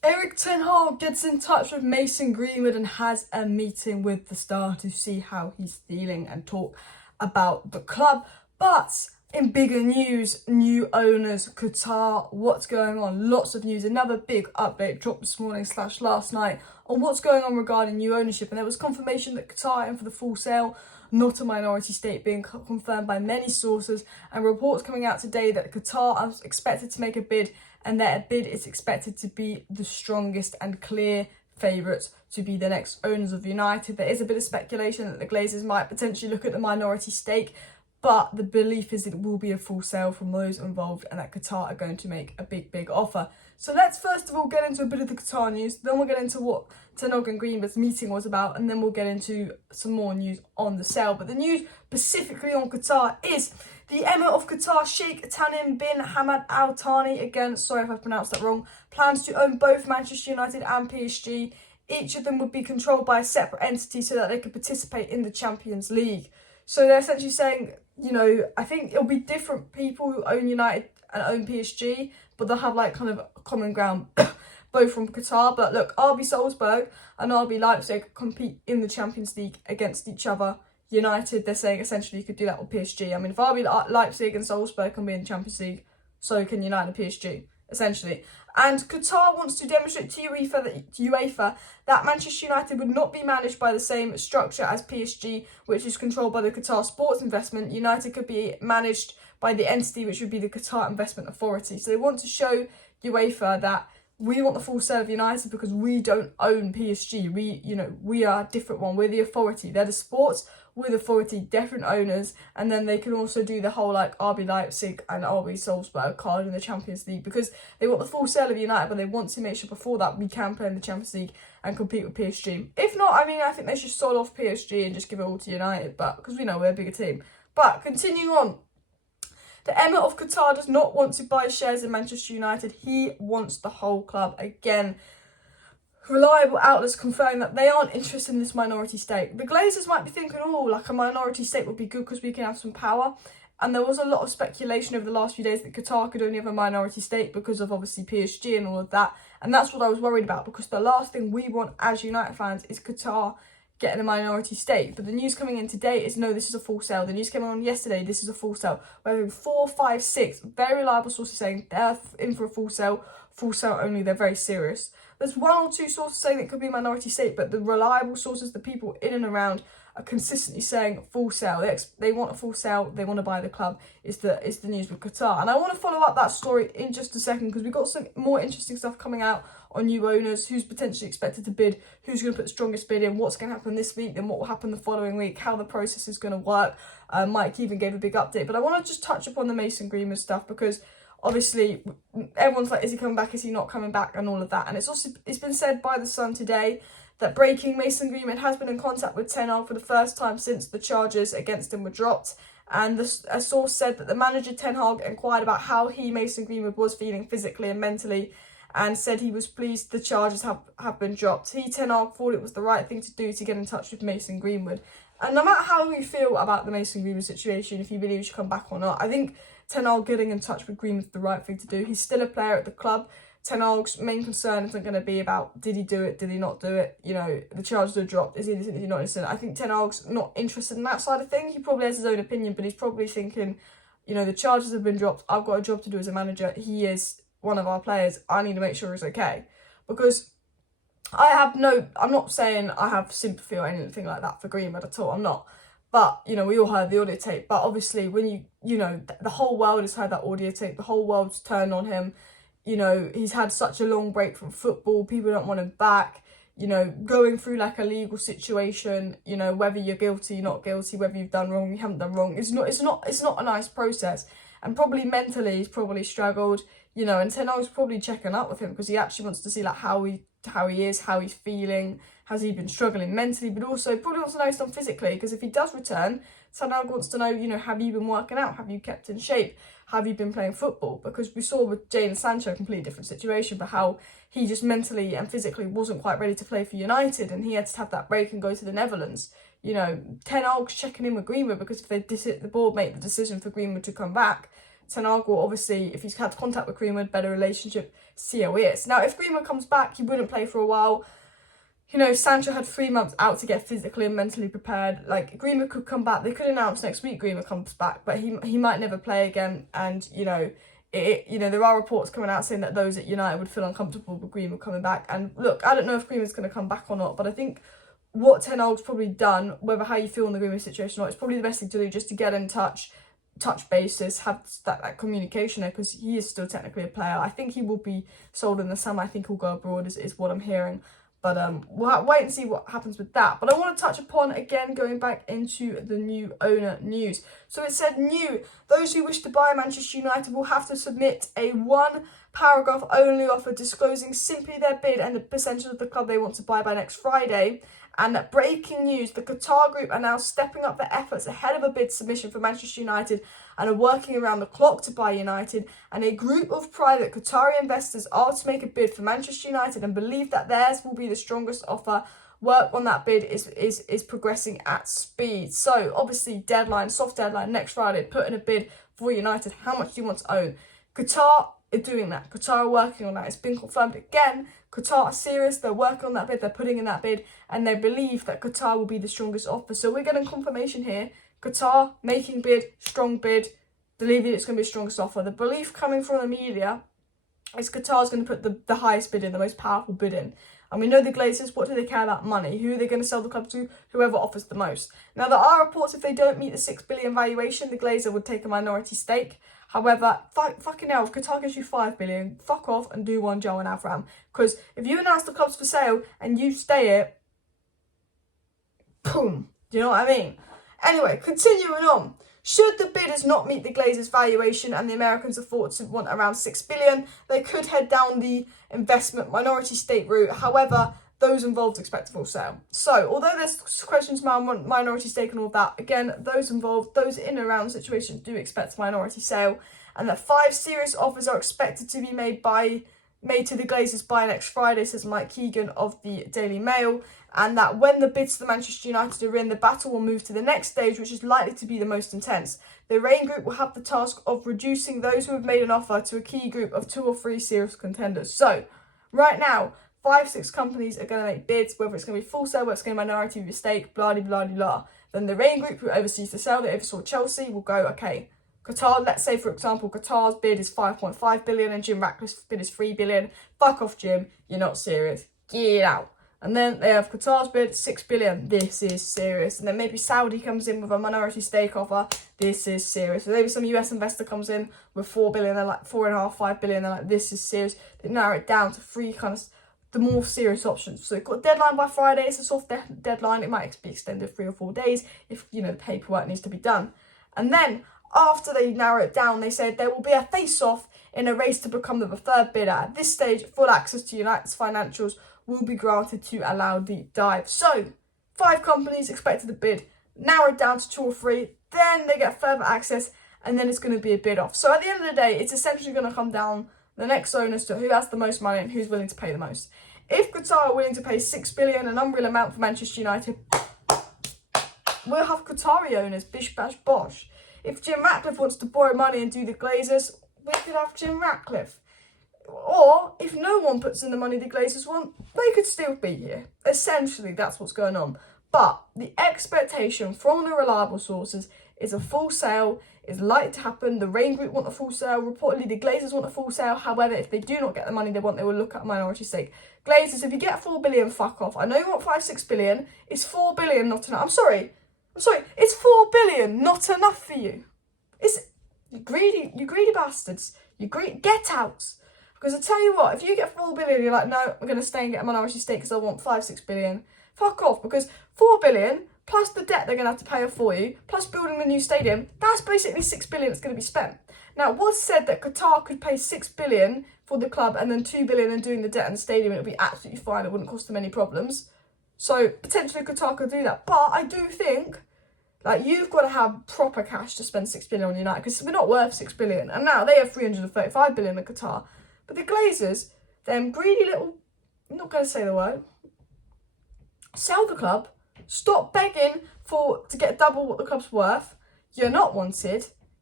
Erik Ten Hag gets in touch with Mason Greenwood and has a meeting with the star to see how he's feeling and talk about the club. But in bigger news, new owners, Qatar, what's going on? Lots of news. Another big update dropped this morning / last night on what's going on regarding new ownership. And there was confirmation that Qatar are in for the full sale, not a minority stake, being confirmed by many sources, and reports coming out today that Qatar are expected to make a bid, and their bid is expected to be the strongest and clear favourites to be the next owners of United. There is a bit of speculation that the Glazers might potentially look at the minority stake, but the belief is that it will be a full sale from those involved and that Qatar are going to make a big offer. So let's first of all get into a bit of the Qatar news, then we'll get into what Ten Hag and Greenwood's meeting was about, and then we'll get into some more news on the sale. But the news specifically on Qatar is the Emir of Qatar, Sheikh Tamim bin Hamad Al Thani, again, sorry if I pronounced that wrong, plans to own both Manchester United and PSG. Each of them would be controlled by a separate entity so that they could participate in the Champions League. So they're essentially saying, you know, I think it'll be different people who own United and own PSG, but they'll have like kind of common ground, both from Qatar. But look, RB Salzburg and RB Leipzig compete in the Champions League against each other. United, they're saying essentially you could do that with PSG. I mean, if RB Leipzig and Salzburg can be in the Champions League, so can United and PSG, essentially. And Qatar wants to demonstrate to UEFA that Manchester United would not be managed by the same structure as PSG, which is controlled by the Qatar Sports Investment. United could be managed by the entity which would be the Qatar Investment Authority. So they want to show UEFA that we want the full sale of United because we don't own PSG. We are a different one. We're the authority. They're the sports, we're the authority, different owners. And then they can also do the whole like RB Leipzig and RB Salzburg card in the Champions League because they want the full sale of United, but they want to make sure before that we can play in the Champions League and compete with PSG. If not, I mean, I think they should sold off PSG and just give it all to United, but because we know we're a bigger team. But continuing on, the Emir of Qatar does not want to buy shares in Manchester United. He wants the whole club. Again, reliable outlets confirm that they aren't interested in this minority stake. The Glazers might be thinking, oh, like a minority stake would be good because we can have some power. And there was a lot of speculation over the last few days that Qatar could only have a minority stake because of obviously PSG and all of that. And that's what I was worried about, because the last thing we want as United fans is Qatar getting a minority stake. But the news coming in today is no, this is a full sale. The news came on yesterday, this is a full sale. We're having 4, 5, 6 very reliable sources saying they're in for a full sale only, they're very serious. There's 1 or 2 sources saying it could be a minority stake, but the reliable sources, the people in and around, are consistently saying full sale. They want a full sale, they want to buy the club, is the news with Qatar. And I want to follow up that story in just a second because we've got some more interesting stuff coming out on new owners, who's potentially expected to bid, who's going to put the strongest bid in, what's going to happen this week, then what will happen the following week, how the process is going to work. Mike even gave a big update, but I want to just touch upon the Mason Greenwood stuff because obviously everyone's like, is he coming back, is he not coming back, and all of that. And it's been said by The Sun today that breaking Mason Greenwood has been in contact with Ten Hag for the first time since the charges against him were dropped. And a source said that the manager Ten Hag inquired about how Mason Greenwood was feeling physically and mentally, and said he was pleased the charges have been dropped. Ten Hag thought it was the right thing to do to get in touch with Mason Greenwood. And no matter how you feel about the Mason Greenwood situation, if you believe he should come back or not, I think Ten Hag getting in touch with Greenwood is the right thing to do. He's still a player at the club. Ten Hag's main concern isn't going to be about did he do it, did he not do it, you know, the charges are dropped, is he innocent, is he not innocent. I think Ten Hag's not interested in that side of things. He probably has his own opinion, but he's probably thinking, you know, the charges have been dropped, I've got a job to do as a manager, he is one of our players, I need to make sure he's okay. Because I'm not saying I have sympathy or anything like that for Greenwood at all, I'm not. But, you know, we all heard the audio tape, but obviously when you know, the whole world has heard that audio tape, the whole world's turned on him. You know, he's had such a long break from football, people don't want him back, you know, going through like a legal situation, you know, whether you're guilty, not guilty, whether you've done wrong, you haven't done wrong, it's not a nice process. And probably mentally he's probably struggled, you know, and Ten Hag's probably checking up with him because he actually wants to see like how he is, how he's feeling, has he been struggling mentally, but also probably wants to know stuff physically, because if he does return, Ten Hag wants to know, you know, have you been working out, have you kept in shape, have you been playing football? Because we saw with Jadon Sancho a completely different situation, but how he just mentally and physically wasn't quite ready to play for United, and he had to have that break and go to the Netherlands. You know, Ten Hag's checking in with Greenwood because if the board make the decision for Greenwood to come back, Ten Hag will obviously, if he's had contact with Greenwood, better relationship, see how he is. Now, if Greenwood comes back, he wouldn't play for a while. You know, Sancho had 3 months out to get physically and mentally prepared. Like, Greenwood could come back. They could announce next week Greenwood comes back, but he might never play again. And, you know, there are reports coming out saying that those at United would feel uncomfortable with Greenwood coming back. And look, I don't know if Greenwood's going to come back or not, but I think what Ten Hag's probably done, whether how you feel in the Greenwood situation or not, it's probably the best thing to do, just to get in touch basis, have that communication there, because he is still technically a player. I think he will be sold in the summer. I think he'll go abroad is what I'm hearing. But we'll wait and see what happens with that. But I want to touch upon, again, going back into the new owner news. So it said, those who wish to buy Manchester United will have to submit a 1-paragraph only offer disclosing simply their bid and the percentage of the club they want to buy by next Friday. And breaking news, the Qatar group are now stepping up their efforts ahead of a bid submission for Manchester United and are working around the clock to buy United. And a group of private Qatari investors are to make a bid for Manchester United and believe that theirs will be the strongest offer. Work on that bid is progressing at speed. So obviously soft deadline next Friday, put in a bid for United. How much do you want to own? Qatar are doing that. Qatar are working on that. It's been confirmed again. Qatar are serious. They're working on that bid. They're putting in that bid, and they believe that Qatar will be the strongest offer. So we're getting confirmation here. Qatar making bid, strong bid, believing it's going to be the strongest offer. The belief coming from the media is Qatar's going to put the highest bid in, the most powerful bid in. And we know the Glazers, what do they care about money? Who are they going to sell the club to? Whoever offers the most. Now, there are reports if they don't meet the 6 billion valuation, the Glazer would take a minority stake. However, fucking hell, if Qatar gives you 5 billion, fuck off and do one Joe and Abraham. Because if you announce the club's for sale and you stay it, boom. Do you know what I mean? Anyway, continuing on. Should the bidders not meet the Glazers' valuation and the Americans are thought to want around 6 billion, they could head down the investment minority stake route. However, those involved expect a full sale. So, although there's questions around minority stake and all that, again, those involved, those in and around the situation do expect a minority sale, and that 5 serious offers are expected to be made to the Glazers by next Friday, says Mike Keegan of the Daily Mail, and that when the bids to the Manchester United are in, the battle will move to the next stage, which is likely to be the most intense. The Rain Group will have the task of reducing those who have made an offer to a key group of 2 or 3 serious contenders. So, right now, 5-6 companies are going to make bids, whether it's going to be full sale, whether it's going to be minority with a stake, blah, blah, blah, blah. Then the Rain Group, who oversees the sale, that oversaw Chelsea, will go, okay, Qatar, let's say, for example, Qatar's bid is 5.5 billion and Jim Ratcliffe's bid is 3 billion. Fuck off, Jim. You're not serious. Get out. And then they have Qatar's bid, 6 billion. This is serious. And then maybe Saudi comes in with a minority stake offer. This is serious. And maybe some US investor comes in with 4 billion. They're like 4.5, 5 billion. They're like, this is serious. They narrow it down to 3 kind of the more serious options. So they've got a deadline by Friday. It's a soft deadline. It might be extended 3 or 4 days if, you know, the paperwork needs to be done. And then after they narrow it down, they said there will be a face-off in a race to become the preferred bidder. At this stage, full access to United's financials will be granted to allow the dive. So, 5 companies expected to bid, narrowed down to 2 or 3, then they get further access, and then it's going to be a bid off. So at the end of the day, it's essentially going to come down the next owners to who has the most money and who's willing to pay the most. If Qatar are willing to pay 6 billion, an unreal amount for Manchester United, we'll have Qatari owners, bish bash bosh. If Jim Ratcliffe wants to borrow money and do the Glazers, we could have Jim Ratcliffe. Or, if no one puts in the money the Glazers want, they could still be here. Essentially, that's what's going on. But the expectation from the reliable sources is a full sale is likely to happen. The Rain Group want a full sale. Reportedly, the Glazers want a full sale. However, if they do not get the money they want, they will look at a minority stake. Glazers, if you get 4 billion, fuck off. I know you want 5-6 billion. It's 4 billion, not enough. I'm sorry. It's 4 billion, not enough for you. You greedy bastards. Get out. Because I tell you what, if you get 4 billion, you're like, no, I'm going to stay and get a minority stake because I want 5-6 billion. Fuck off, because 4 billion plus the debt they're going to have to pay off for you, plus building the new stadium, that's basically 6 billion that's going to be spent. Now, it was said that Qatar could pay 6 billion for the club and then 2 billion and doing the debt and the stadium, it would be absolutely fine. It wouldn't cost them any problems. So, potentially Qatar could do that. But I do think, like, you've got to have proper cash to spend 6 billion on United, because we're not worth 6 billion. And now they have 335 billion in Qatar. But the Glazers, them greedy little, I'm not going to say the word, sell the club, stop begging to get double what the club's worth, you're not wanted,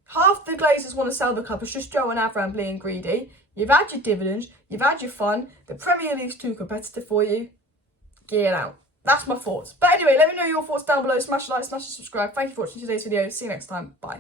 half the Glazers want to sell the club. It's just Joe and Abraham being greedy. You've had your dividends. You've had your fun. The Premier League's too competitive for you. Get out. That's my thoughts. But anyway, let me know your thoughts down below. Smash a like, smash a subscribe. Thank you for watching today's video. See you next time. Bye.